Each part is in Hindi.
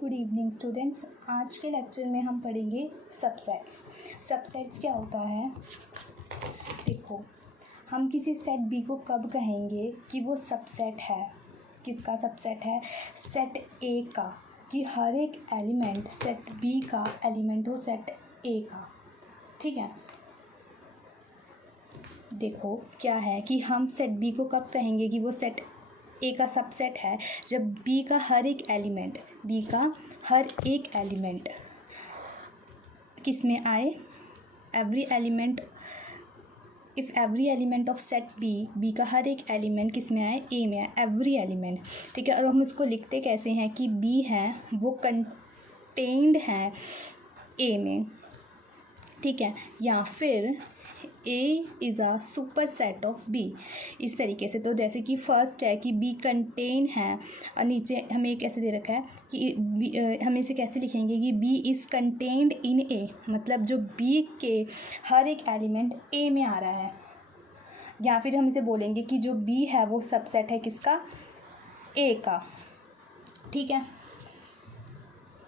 Good evening students. आज के लेक्चर में हम पढ़ेंगे सबसेट्स। सबसेट्स क्या होता है? देखो, हम किसी सेट बी को कब कहेंगे कि वो सबसेट है। किसका सबसेट है? सेट ए का, कि हर एक एलिमेंट सेट बी का एलिमेंट हो सेट ए का। ठीक है, देखो क्या है कि हम सेट बी को कब कहेंगे कि वो सेट ए का सबसेट है, जब बी का हर एक एलिमेंट किस में आए? Every element, if every element of set B का हर एक एलिमेंट किस में आए? ए में आए, एवरी एलिमेंट। ठीक है, और हम इसको लिखते कैसे हैं कि बी है वो कंटेन्ड है ए में। ठीक है, या फिर A is a superset of B, इस तरीके से। तो जैसे कि फर्स्ट है कि बी कंटेन है, और नीचे हमें कैसे दे रखा है कि हम इसे कैसे लिखेंगे कि बी इज़ कंटेन्ड इन ए, मतलब जो बी के हर एक एलिमेंट ए में आ रहा है। या फिर हम इसे बोलेंगे कि जो बी है वो सबसेट है किसका? ए का। ठीक है,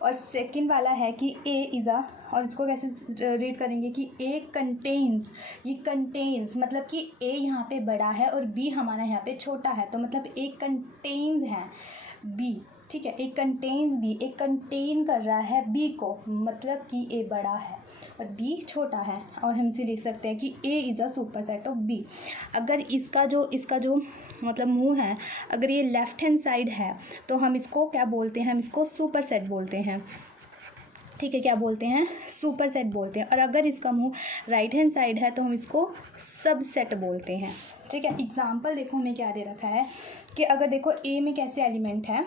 और सेकंड वाला है कि ए इज़ अ, और इसको कैसे रीड करेंगे कि ए कंटेन्स, ये कंटेन्स मतलब कि ए यहाँ पे बड़ा है और बी हमारा यहाँ पे छोटा है, तो मतलब ए कंटेन्स है बी। ठीक है, ए कंटेन्स बी, ए कंटेन कर रहा है बी को, मतलब कि ए बड़ा है और बी छोटा है। और हम इसे लिख सकते हैं कि A is a superset of B. अगर इसका जो मतलब मुंह है, अगर ये लेफ़्ट हैंड साइड है तो हम इसको क्या बोलते हैं? हम इसको सुपर सेट बोलते हैं। ठीक है, क्या बोलते हैं? सुपर सेट बोलते हैं। और अगर इसका मुंह राइट हैंड साइड है तो हम इसको सब सेट बोलते हैं। ठीक है, एग्जाम्पल देखो हमें क्या दे रखा है कि अगर देखो ए में कैसे एलिमेंट है,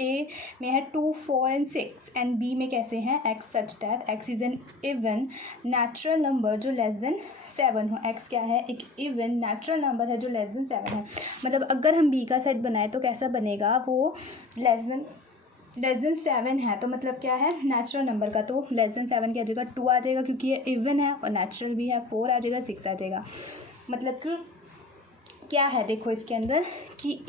ए में है 2, 4 एंड 6, एंड बी में कैसे हैं? X such that x is an even natural number जो लेस देन 7 हो। एक्स क्या है? एक इवन नेचुरल नंबर है जो लेस देन 7 है। मतलब अगर हम बी का सेट बनाए तो कैसा बनेगा? वो लेस देन 7 है, तो मतलब क्या है? नेचुरल नंबर का, तो लेस देन 7 की आ जाएगा 2 आ जाएगा, क्योंकि ये इवन है और नेचुरल भी है। 4 आ जाएगा, 6 आ जाएगा। मतलब कि क्या है देखो इसके अंदर कि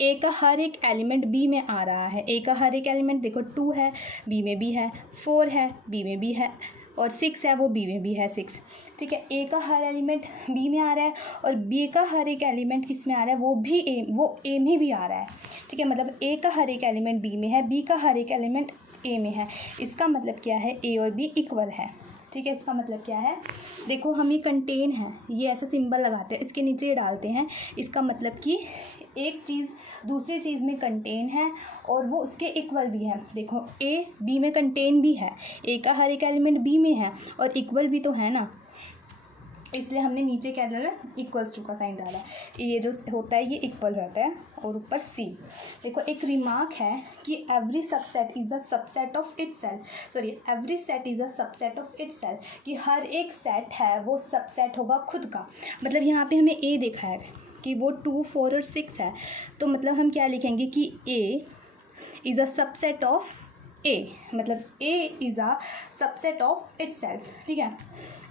ए का हर एक एलिमेंट बी में आ रहा है। ए का हर एक एलिमेंट देखो 2 है, बी में भी है, 4 है, बी में भी है, और 6 है, वो बी में भी है 6। ठीक है, ए का हर एलिमेंट बी में आ रहा है और बी का हर एक एलिमेंट किस में आ रहा है? वो ए में भी आ रहा है। ठीक है, मतलब ए का हर एक एलिमेंट बी में है, बी का हर एक एलिमेंट ए में है। इसका मतलब क्या है? ए और बी इक्वल है। ठीक है, इसका मतलब क्या है? देखो हम ये कंटेन है, ये ऐसा सिंबल लगाते हैं, इसके नीचे ये डालते हैं। इसका मतलब कि एक चीज़ दूसरी चीज़ में कंटेन है और वो उसके इक्वल भी है। देखो ए बी में कंटेन भी है, ए का हर एक एलिमेंट बी में है और इक्वल भी तो है ना, इसलिए हमने नीचे क्या डाला? इक्वल्स टू का साइन डाला। ये जो होता है ये इक्वल रहता है, और ऊपर सी। देखो एक रिमार्क है कि every subset is a subset of itself, every set is a subset of itself, कि हर एक सेट है वो सबसेट होगा खुद का। मतलब यहाँ पे हमें ए देखा है कि वो 2, 4 और 6 है, तो मतलब हम क्या लिखेंगे कि A is a subset of A, मतलब A is a subset of itself. ठीक है,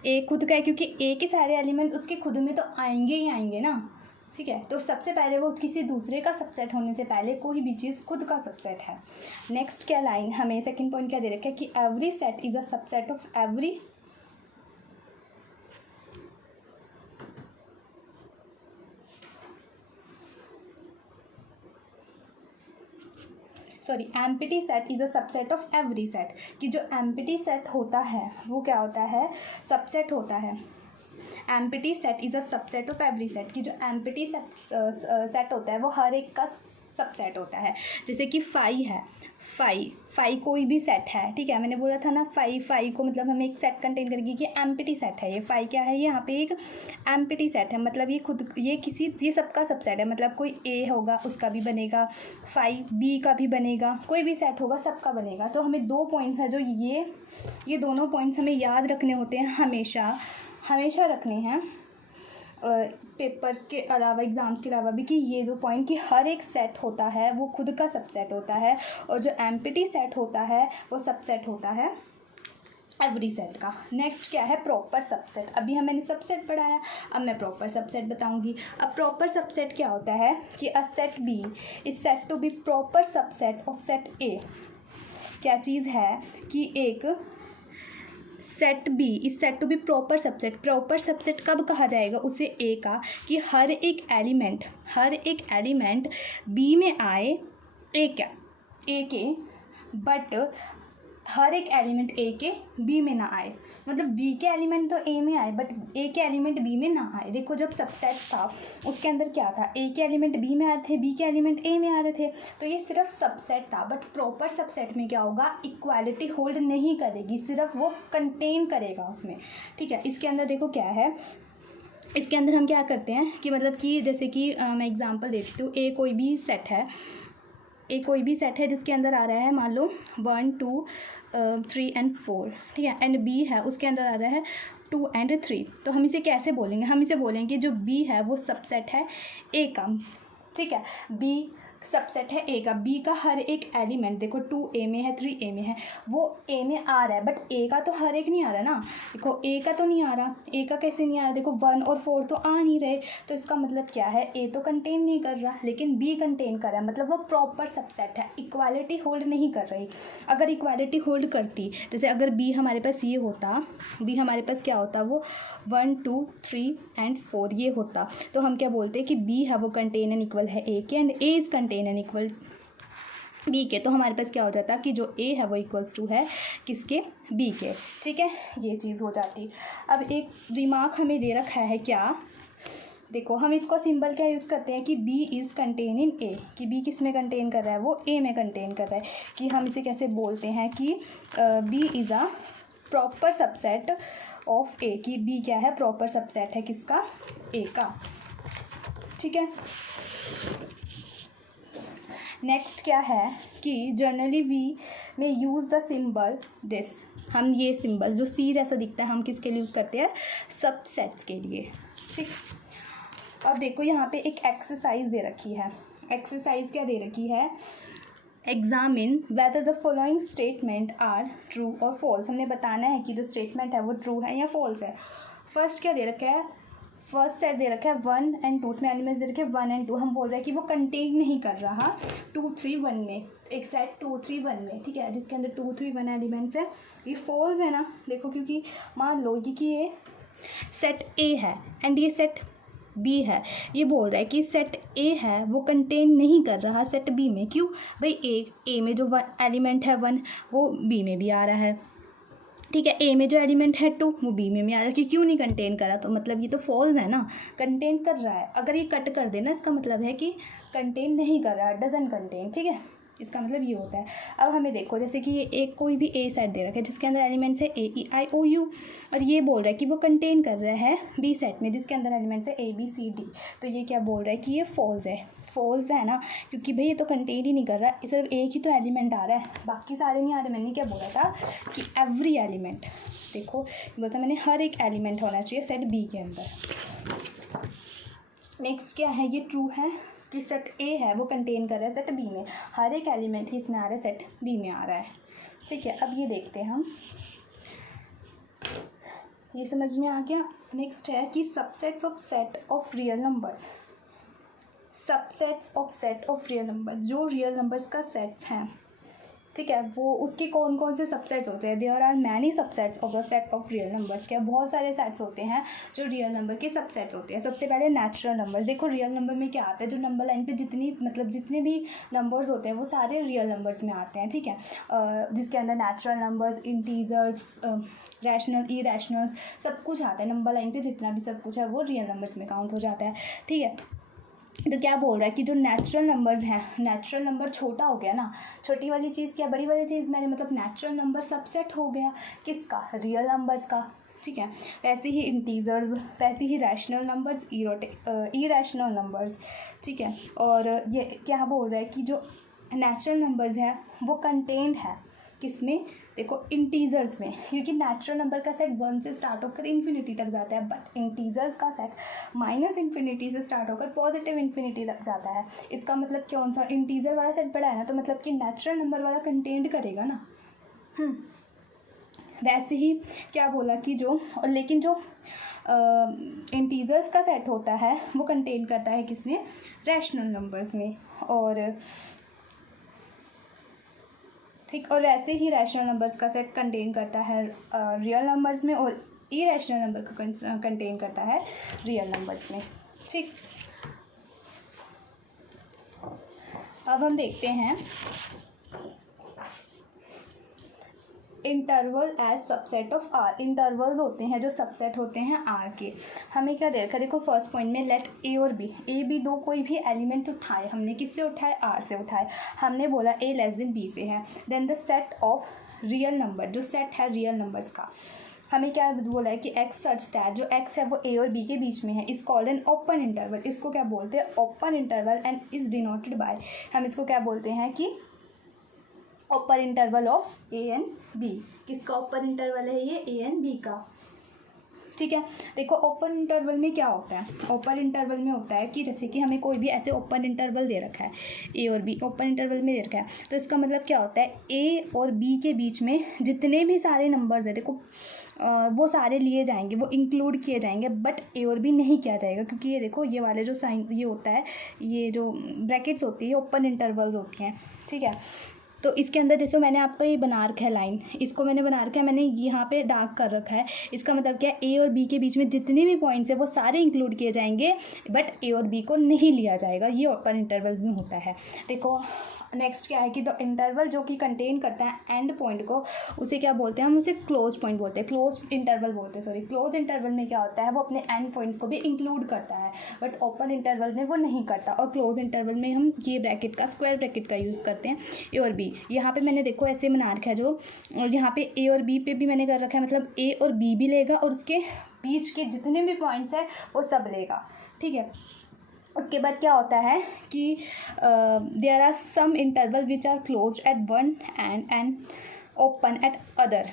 ए खुद का है क्योंकि ए के सारे एलिमेंट उसके खुद में तो आएंगे ही आएंगे ना। ठीक है, तो सबसे पहले वो किसी दूसरे का सबसेट होने से पहले कोई भी चीज़ खुद का सबसेट है। नेक्स्ट क्या लाइन हमें सेकंड पॉइंट क्या दे रखा है कि every set is a subset of every empty set is a subset of every set, कि जो एम्प्टी सेट होता है वो क्या होता है? सबसेट होता है। Empty set is a subset of every set, कि जो एम्प्टी सेट होता है वो हर एक का सबसेट होता है। जैसे कि फाई है, फाई कोई भी सेट है। ठीक है, मैंने बोला था ना फाई को मतलब हमें एक सेट कंटेन करेगी कि एम्प्टी सेट है। ये फाई क्या है? यहाँ पे एक एम्प्टी सेट है, मतलब ये सबका सबसेट है। मतलब कोई ए होगा उसका भी बनेगा, फाई बी का भी बनेगा, कोई भी सेट होगा सबका बनेगा। तो हमें 2 पॉइंट्स हैं जो ये दोनों पॉइंट्स हमें याद रखने होते हैं, हमेशा रखने हैं पेपर्स के अलावा, एग्ज़ाम्स के अलावा भी, कि ये 2 पॉइंट कि हर एक सेट होता है वो खुद का सबसेट होता है, और जो एम्प्टी सेट होता है वो सबसेट होता है एवरी सेट का। नेक्स्ट क्या है? Proper subset. अभी मैंने सबसेट पढ़ाया, अब मैं प्रॉपर सबसेट बताऊंगी। अब प्रॉपर सबसेट क्या होता है कि a set B is said to be proper subset of set A. क्या चीज़ है कि एक set B is said to be proper subset कब कहा जाएगा उसे ए का, कि हर एक एलिमेंट बी में आए ए के, बट हर एक एलिमेंट ए के बी में ना आए, मतलब बी के एलिमेंट तो ए में आए बट ए के एलिमेंट बी में ना आए। देखो जब सबसेट था उसके अंदर क्या था, ए के एलिमेंट बी में आ रहे थे, बी के एलिमेंट ए में आ रहे थे, तो ये सिर्फ सबसेट था। बट प्रॉपर सबसेट में क्या होगा, इक्वालिटी होल्ड नहीं करेगी, सिर्फ वो कंटेन करेगा उसमें, ठीक है। इसके अंदर देखो क्या है, इसके अंदर हम क्या करते हैं कि मतलब कि जैसे कि मैं एग्जांपल देती हूँ, ए कोई भी सेट है जिसके अंदर आ रहा है मान लो 1 2 3 and 4, ठीक है, एंड बी है उसके अंदर आ रहा है 2 and 3। तो हम इसे कैसे बोलेंगे, हम इसे बोलेंगे जो बी है वो सबसेट है ए का, ठीक है, बी सबसेट है ए का, बी का हर एक एलिमेंट देखो 2 ए में है 3 ए में है, वो ए में आ रहा है, बट ए का तो हर एक नहीं आ रहा ना, देखो ए का तो नहीं आ रहा, ए का कैसे नहीं आ रहा, देखो 1 और 4 तो आ नहीं रहे, तो इसका मतलब क्या है, ए तो कंटेन नहीं कर रहा लेकिन बी कंटेन कर रहा है, मतलब वो प्रॉपर सबसेट है, इक्वालिटी होल्ड नहीं कर रही। अगर इक्वालिटी होल्ड करती, जैसे अगर बी हमारे पास ये होता, बी हमारे पास क्या होता, वो 1 2 3 and 4 ये होता, तो हम क्या बोलते हैं कि बी है वो कंटेन एंड इक्वल है ए के, and A is contain and equal B के, तो हमारे पास क्या हो जाता कि जो ए है वो इक्वल्स टू है किसके, बी के, ठीक है, ये चीज़ हो जाती। अब एक रिमार्क हमें दे रखा है क्या, देखो हम इसको सिंबल क्या यूज़ करते हैं कि बी इज़ कंटेन इन ए, कि बी किस में कंटेन कर रहा है, वो ए में कंटेन कर रहा है, कि हम इसे कैसे बोलते हैं कि B is a proper subset of A, कि बी क्या है, प्रॉपर सबसेट है किसका, ए का, ठीक है। नेक्स्ट क्या है कि जनरली वी में यूज़ द सिंबल दिस, हम ये सिंबल जो सी जैसा दिखता है हम किसके लिए यूज़ करते हैं, सबसेट्स के लिए, ठीक। अब देखो यहाँ पे एक एक्सरसाइज दे रखी है, एक्सरसाइज क्या दे रखी है, examine whether the following statement are true और फॉल्स, हमने बताना है कि जो स्टेटमेंट है वो ट्रू है या फॉल्स है। फर्स्ट क्या दे रखा है, फर्स्ट सेट दे रखा है 1 and 2, उसमें एलिमेंट्स दे रखे हैं 1 and 2, हम बोल रहे हैं कि वो कंटेन नहीं कर रहा 2 3 1 में, एक सेट 2 3 1 में, ठीक है, जिसके अंदर 2 3 1 एलिमेंट्स है, ये फॉल्स है ना, देखो क्योंकि मान लो कि ये सेट ए है एंड ये सेट बी है, ये बोल रहा है कि सेट ए है वो कंटेन नहीं कर रहा सेट बी में, क्यों भाई, ए में जो एलिमेंट है 1 वो बी में भी आ रहा है, ठीक है, ए में जो एलिमेंट है 2 वो बी में आ रहा है, कि क्यों नहीं कंटेन करा, तो मतलब ये तो फॉल्स है ना, कंटेन कर रहा है, अगर ये कट कर देना इसका मतलब है कि कंटेन नहीं कर रहा, डजंट कंटेन, ठीक है, इसका मतलब ये होता है। अब हमें देखो जैसे कि ये एक कोई भी ए सेट दे रखा है जिसके अंदर एलिमेंट्स है ए ई आई ओ यू, और ये बोल रहा है कि वो कंटेन कर रहा है बी सेट में जिसके अंदर एलिमेंट्स है ए बी सी डी, तो ये क्या बोल रहा है कि ये फॉल्स है, फॉल्स है ना, क्योंकि भाई ये तो कंटेन ही नहीं कर रहा, सिर्फ एक ही तो एलिमेंट आ रहा है, बाकी सारे नहीं आ रहे। मैंने क्या बोला था कि एवरी एलिमेंट, देखो बोलता मैंने हर एक एलिमेंट होना चाहिए सेट बी के अंदर। नेक्स्ट क्या है, ये ट्रू है कि सेट ए है वो कंटेन कर रहा है सेट बी में, हर एक एलिमेंट ही इसमें आ रहा है सेट बी में आ रहा है, ठीक है। अब ये देखते हैं हम, ये समझ में आ गया। नेक्स्ट है कि subsets of set of real numbers, subsets of set of real numbers, जो रियल नंबर्स का सेट्स हैं, ठीक है, वो उसके कौन कौन से सबसेट्स होते हैं, there are many subsets of the set of real numbers, क्या बहुत सारे सेट्स होते हैं जो रियल नंबर के सबसेट्स होते हैं। सबसे पहले नेचुरल नंबर, देखो रियल नंबर में क्या आता है, जो नंबर लाइन पे जितने भी नंबर्स होते हैं वो सारे रियल नंबर्स में आते हैं, ठीक है, जिसके अंदर natural numbers, integers, rational, irrational सब कुछ आता है, नंबर लाइन पे जितना भी सब कुछ है वो रियल नंबर्स में काउंट हो जाता है, ठीक है। तो क्या बोल रहा है कि जो नेचुरल नंबर्स हैं, नेचुरल नंबर छोटा हो गया ना, छोटी वाली चीज़ क्या बड़ी वाली चीज़, मैंने मतलब नेचुरल नंबर सबसेट हो गया किसका, रियल नंबर्स का, ठीक है। वैसे ही इंटीजर्स, वैसे ही रैशनल नंबर्स, इरेशनल नंबर्स, ठीक है। और ये क्या बोल रहा है कि जो नेचुरल नंबर्स हैं वो कंटेंट है किसमें, देखो इंटीजर्स में, क्योंकि नेचुरल नंबर का सेट 1 से स्टार्ट होकर इन्फिनिटी तक जाता है, बट इंटीजर्स का सेट -इन्फिनिटी से स्टार्ट होकर पॉजिटिव इन्फिनिटी तक जाता है। इसका मतलब कौन सा, इंटीजर वाला सेट बड़ा है ना, तो मतलब कि नेचुरल नंबर वाला कंटेंट करेगा ना। वैसे ही क्या बोला कि जो, लेकिन जो इंटीजर्स का सेट होता है वो कंटेन करता है किसमें, रैशनल नंबर्स में, और ठीक। और वैसे ही रैशनल नंबर्स का सेट कंटेन करता है रियल नंबर्स में, और इरेशनल नंबर को कंटेन करता है रियल नंबर्स में। ठीक। अब हम देखते हैं interval as subset of R. Intervals होते हैं जो सबसेट होते हैं आर के। हमें क्या दे रखा है, देखो फर्स्ट पॉइंट में लेट ए और बी, ए बी दो कोई भी एलिमेंट उठाए, हमने किससे उठाए, आर से उठाए। हमने बोला ए लेस देन बी से है। Then the set of real number, जो सेट है रियल नंबर्स का, हमें क्या बोला है कि एक्स सच दैट, जो एक्स है वो ए और बी के बीच में है, is called an open interval. इसको क्या बोलते हैं, open interval, and is denoted by, हम इसको क्या बोलते हैं कि open interval of A and B. किसका ओपन इंटरवल है, ये ए एंड बी का। ठीक है। देखो ओपन इंटरवल में क्या होता है, ओपन इंटरवल में होता है कि जैसे कि हमें कोई भी ऐसे ओपन इंटरवल दे रखा है, ए और बी ओपन इंटरवल में दे रखा है, तो इसका मतलब क्या होता है, ए और बी के बीच में जितने भी सारे नंबर्स है, देखो वो सारे लिए जाएंगे, वो इंक्लूड किए जाएंगे, बट ए और बी नहीं किया जाएगा, क्योंकि ये देखो ये वाले जो साइन ये होता है, ये जो ब्रैकेट्स होती है ओपन इंटरवल्स होती हैं। ठीक है। तो इसके अंदर जैसे मैंने आपको ये बना रखा है लाइन, इसको मैंने बना रखा है, मैंने यहाँ पे डार्क कर रखा है। इसका मतलब क्या है, ए और बी के बीच में जितने भी पॉइंट्स है वो सारे इंक्लूड किए जाएंगे, बट ए और बी को नहीं लिया जाएगा। ये ओपन इंटरवल्स में होता है। देखो नेक्स्ट क्या है कि द इंटरवल जो कि कंटेन करता है एंड पॉइंट को, उसे क्या बोलते हैं, हम उसे क्लोज पॉइंट बोलते हैं, क्लोज इंटरवल बोलते हैं। सॉरी, क्लोज इंटरवल में क्या होता है, वो अपने एंड पॉइंट्स को भी इंक्लूड करता है, बट ओपन इंटरवल में वो नहीं करता। और क्लोज इंटरवल में हम ये ब्रैकेट का, स्क्वायर ब्रैकेट का यूज़ करते हैं, ए और बी। यहाँ पे मैंने देखो ऐसे बना रखा है जो, और यहाँ पे ए और बी पे भी मैंने कर रखा है, मतलब ए और बी भी लेगा और उसके बीच के जितने भी पॉइंट्स हैं वो सब लेगा। ठीक है। उसके बाद क्या होता है कि there are some interval which are close at one and open at other.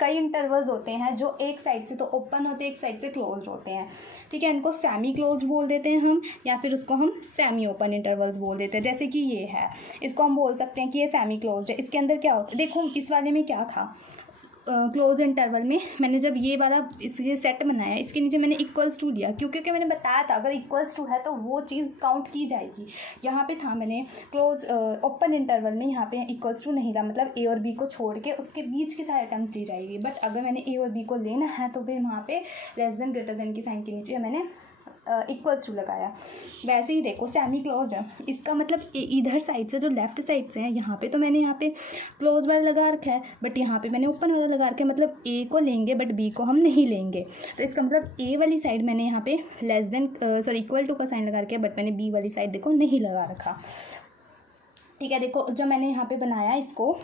कई इंटरवल्स होते हैं जो एक साइड से तो ओपन होते हैं, एक साइड से क्लोज होते हैं। ठीक है। इनको सेमी क्लोज बोल देते हैं हम, या फिर उसको हम सेमी ओपन इंटरवल्स बोल देते हैं। जैसे कि ये है, इसको हम बोल सकते हैं कि ये सेमी क्लोज है। इसके अंदर क्या होता है, देखो इस वाले में क्या था, क्लोज इंटरवल में मैंने जब ये वाला ये सेट बनाया, इसके नीचे मैंने इक्वल्स टू लिया, क्योंकि मैंने बताया था अगर इक्वल्स टू है तो वो चीज़ काउंट की जाएगी। यहाँ पे था मैंने क्लोज ओपन इंटरवल में, यहाँ पे इक्वल्स टू नहीं था, मतलब ए और बी को छोड़ के उसके बीच की सारी टर्म्स ली जाएगी। बट अगर मैंने ए और बी को लेना है तो फिर वहाँ पे लेस देन ग्रेटर देन की साइन के नीचे मैंने इक्वल्स टू लगाया। वैसे ही देखो सेमी क्लोज है, इसका मतलब इधर साइड से जो लेफ्ट साइड से है, यहाँ पे तो मैंने यहाँ पे क्लोज वाला लगा रखा है, बट यहाँ पे मैंने ओपन वाला लगा रखा है, मतलब ए को लेंगे बट बी को हम नहीं लेंगे। तो इसका मतलब ए वाली साइड मैंने यहाँ पे लेस देन इक्वल टू का साइन लगा रखा है, बट मैंने बी वाली साइड देखो नहीं लगा रखा। ठीक है। देखो जब मैंने यहाँ पे बनाया इसको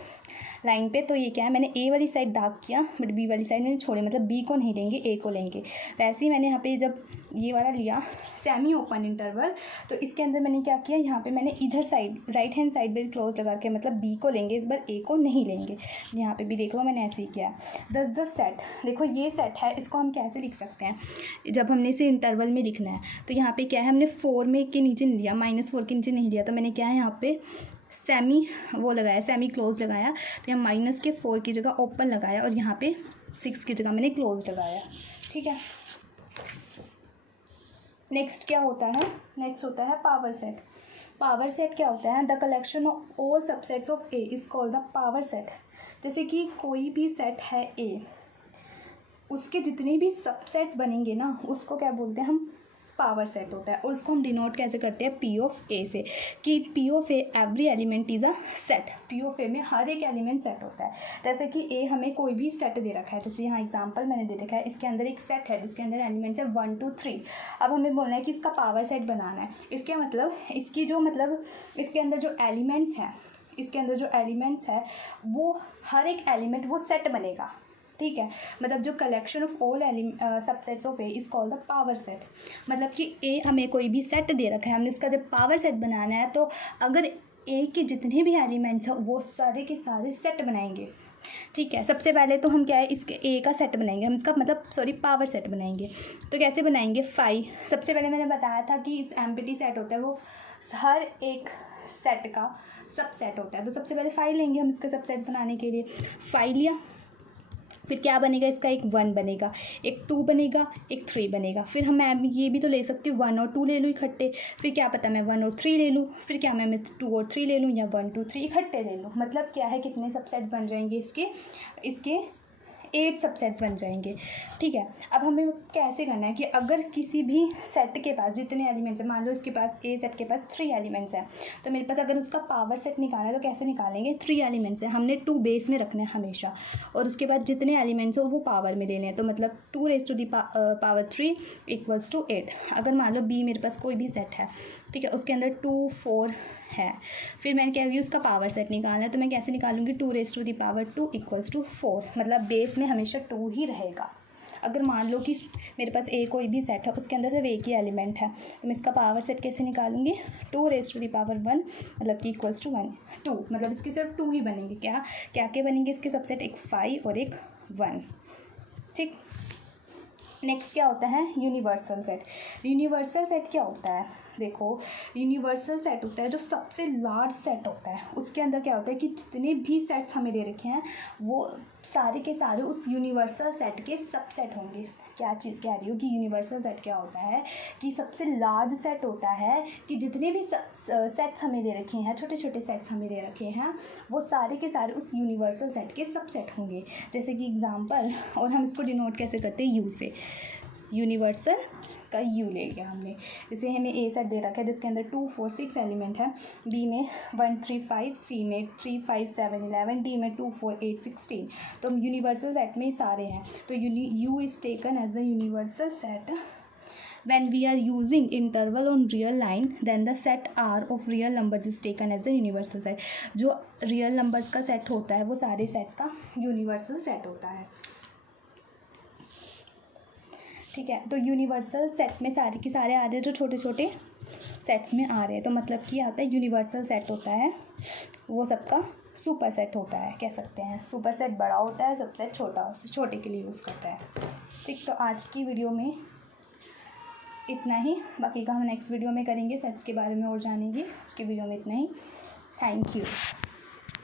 लाइन पे, तो ये क्या है, मैंने ए वाली साइड डार्क किया बट बी वाली साइड मैंने छोड़ी, मतलब बी को नहीं लेंगे, ए को लेंगे। वैसे ही मैंने यहाँ पे जब ये वाला लिया सेमी ओपन इंटरवल, तो इसके अंदर मैंने क्या किया, यहाँ पे मैंने इधर साइड राइट हैंड साइड पे क्लोज लगा के, मतलब बी को लेंगे इस बार, ए को नहीं लेंगे। यहाँ पे भी देख लो मैंने ऐसे ही किया। द सेट, देखो ये सेट है, इसको हम कैसे लिख सकते हैं, जब हमने इसे इंटरवल में लिखना है तो यहाँ पे क्या है, हमने 4 में के नीचे नहीं लिया, -4 के नीचे नहीं लिया, तो मैंने क्या है यहाँ पे सेमी वो लगाया, सेमी क्लोज लगाया। तो यहाँ -4 की जगह ओपन लगाया, और यहाँ पे 6 की जगह मैंने क्लोज लगाया। ठीक है। नेक्स्ट क्या होता है, नेक्स्ट होता है पावर सेट। पावर सेट क्या होता है, the collection of all subsets of A is called the power set. जैसे कि कोई भी सेट है ए, उसके जितने भी सबसेट्स बनेंगे ना, उसको क्या बोलते हैं हम, पावर सेट होता है। और उसको हम डिनोट कैसे करते हैं, पी ऑफ ए से, कि P of A every element is a set. P of A में हर एक एलिमेंट सेट होता है। जैसे कि ए हमें कोई भी सेट दे रखा है, जैसे यहाँ एग्जांपल मैंने दे रखा है, इसके अंदर एक सेट है जिसके अंदर एलिमेंट्स है 1 2 3। अब हमें बोलना है कि इसका पावर सेट बनाना है। इसके मतलब इसकी जो मतलब इसके अंदर जो एलिमेंट्स हैं, इसके अंदर जो एलिमेंट्स है वो हर एक एलिमेंट वो सेट बनेगा। ठीक है। मतलब जो collection of all subsets of A is called the power set. मतलब कि ए हमें कोई भी सेट दे रखा है, हमने उसका जब पावर सेट बनाना है तो अगर ए के जितने भी एलिमेंट्स हैं वो सारे के सारे सेट बनाएंगे। ठीक है। सबसे पहले तो हम क्या है, इसके ए का सेट बनाएंगे, हम इसका मतलब पावर सेट बनाएंगे। तो कैसे बनाएंगे, 5 सबसे पहले मैंने बताया था कि इस एम्प्टी सेट होता है वो हर एक सेट का सब सेट होता है। तो सबसे पहले 5 लेंगे हम इसका सब सेट बनाने के लिए। 5 लिया, फिर क्या बनेगा इसका, एक 1 बनेगा, एक 2 बनेगा, एक 3 बनेगा। फिर मैं ये भी तो ले सकती हूँ 1 और 2 ले लूँ इकट्ठे, फिर क्या पता मैं 1 और 3 ले लूँ, फिर क्या मैं 2 और 3 ले लूँ, या 1 2 3 इकट्ठे ले लूँ। मतलब क्या है, कितने सबसेट्स बन जाएंगे इसके 8 सबसेट्स बन जाएंगे। ठीक है, अब हमें कैसे करना है कि अगर किसी भी सेट के पास जितने एलिमेंट्स हैं, मान लो इसके पास ए सेट के पास 3 एलिमेंट्स हैं, तो मेरे पास अगर उसका पावर सेट निकालना है तो कैसे निकालेंगे, 3 एलिमेंट्स हैं, हमने 2 बेस में रखना है हमेशा, और उसके बाद जितने एलिमेंट्स हो वो पावर में लेने हैं, तो मतलब 2 raise to the power 3 equals to 8। अगर मान लो बी मेरे पास कोई भी सेट है, ठीक है, उसके अंदर 2 4 है, फिर मैंने क्या किया, उसका पावर सेट निकालना है, तो मैं कैसे निकालूंगी, 2 raise to the power 2 equals to 4, मतलब बेस में हमेशा 2 ही रहेगा। अगर मान लो कि मेरे पास ए कोई भी सेट है, उसके अंदर सिर्फ एक ही एलिमेंट है, तो मैं इसका पावर सेट कैसे निकालूंगी, 2 रेज़ टू दी पावर 1 मतलब कि इक्वल्स टू 1 2, मतलब इसके सिर्फ 2 ही बनेंगे। क्या क्या क्या बनेंगे इसके सबसेट, एक 5 और एक 1। ठीक, नेक्स्ट क्या होता है, यूनिवर्सल सेट। यूनिवर्सल सेट क्या होता है, देखो यूनिवर्सल सेट होता है जो सबसे लार्ज सेट होता है, उसके अंदर क्या होता है कि जितने भी सेट्स हमें दे रखे हैं वो सारे के सारे उस यूनिवर्सल सेट के सबसेट होंगे। क्या चीज़ कह रही हो कि यूनिवर्सल सेट क्या होता है, कि सबसे लार्ज सेट होता है कि जितने भी सेट्स हमें दे रखे हैं, छोटे छोटे सेट्स हमें दे रखे हैं, वो सारे के सारे उस यूनिवर्सल सेट के सबसेट होंगे। जैसे कि एग्जांपल, और हम इसको डिनोट कैसे करते हैं, यू से, यूनिवर्सल का यू ले लिया हमने। जैसे हमें ए सेट दे रखा है जिसके अंदर 2 4 6 एलिमेंट है, बी में 1 3 5, सी में 3 5 7 11, डी में 2 4 8 16, तो यूनिवर्सल सेट में सारे हैं। तो U is taken as the universal set when we are using interval on real line, then the set R of real numbers is taken as the universal set। जो रियल नंबर्स का सेट होता है वो सारे सेट्स का यूनिवर्सल सेट होता है। ठीक है, तो यूनिवर्सल सेट में सारे के सारे आ रहे हैं जो छोटे छोटे सेट्स में आ रहे हैं, तो मतलब कि आता है यूनिवर्सल सेट होता है वो सबका सुपर सेट होता है, कह सकते हैं। सुपर सेट बड़ा होता है, सबसेट छोटे के लिए यूज़ करता है। ठीक, तो आज की वीडियो में इतना ही, बाकी का हम नेक्स्ट वीडियो में करेंगे, सेट्स के बारे में और जानेंगे। आज की वीडियो में इतना ही, थैंक यू।